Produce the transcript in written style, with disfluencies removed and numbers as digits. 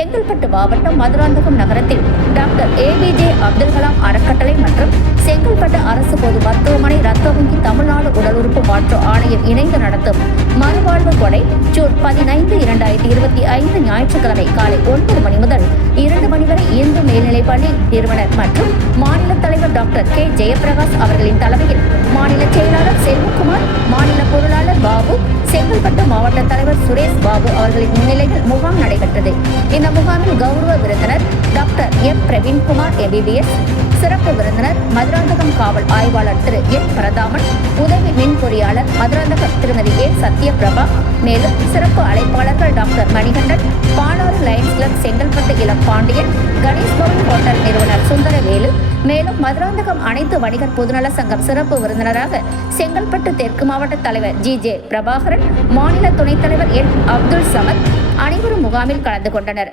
செங்கல்பட்டு மாவட்டம் மதுராந்தகம் நகரத்தில் doctor ABJ Abdul Kalam அறக்கட்டளை மற்றும் செங்கல்பட்டு அரசு பொது மருத்துவமனை ரத்த வங்கி தமிழ்நாடு உடல் உறுப்பு மாற்று ஆணையம் இணைந்து நடத்தும் மறுவாழ்வு கொடை ஜூன் 15, 2025 ஞாயிற்றுக்கிழமை காலை 9 மணி முதல் 2 மணி வரை இந்து மேல்நிலைப்பள்ளி நிறுவனர் மற்றும் மாநில தலைவர் டாக்டர் K. ஜெயபிரகாஷ் அவர்களின் தலைமையில் மாநில செயலாளர் செல்வகுமார், மாநில பொருளாளர் பாபு, செங்கல்பட்டு மாவட்ட தலைவர் சுரேஷ் பாபு அவர்களின் முன்னிலையில் முகாம் நடைபெற்றது. இந்த முகாமில் கௌரவ விருந்தினர் டாக்டர் M. பிரவீன்குமார் MBBS, சிறப்பு விருந்தினர் மதுராந்தகம் காவல் ஆய்வாளர் திரு N. பரதாமன், உதவி மின் பொறியாளர் மதுராந்தகம் திருமதி A. சத்யபிரபா. மேலும் சிறப்பு அழைப்பாளர்கள் doctor Manikandan, Palar Lions club Chengalpattu Ilam Pandian, Ganesh Pawan hotel நிறுவனர் சுந்தரவேலு. மேலும் மதுராந்தகம் அனைத்து வணிகர் பொதுநல சங்கம் சிறப்பு விருந்தினராக செங்கல்பட்டு தெற்கு மாவட்ட தலைவர் G.J. பிரபாகரன், மாநில துணைத் தலைவர் N. அப்துல் சமத் அனைவரும் முகாமில் கலந்து கொண்டனர்.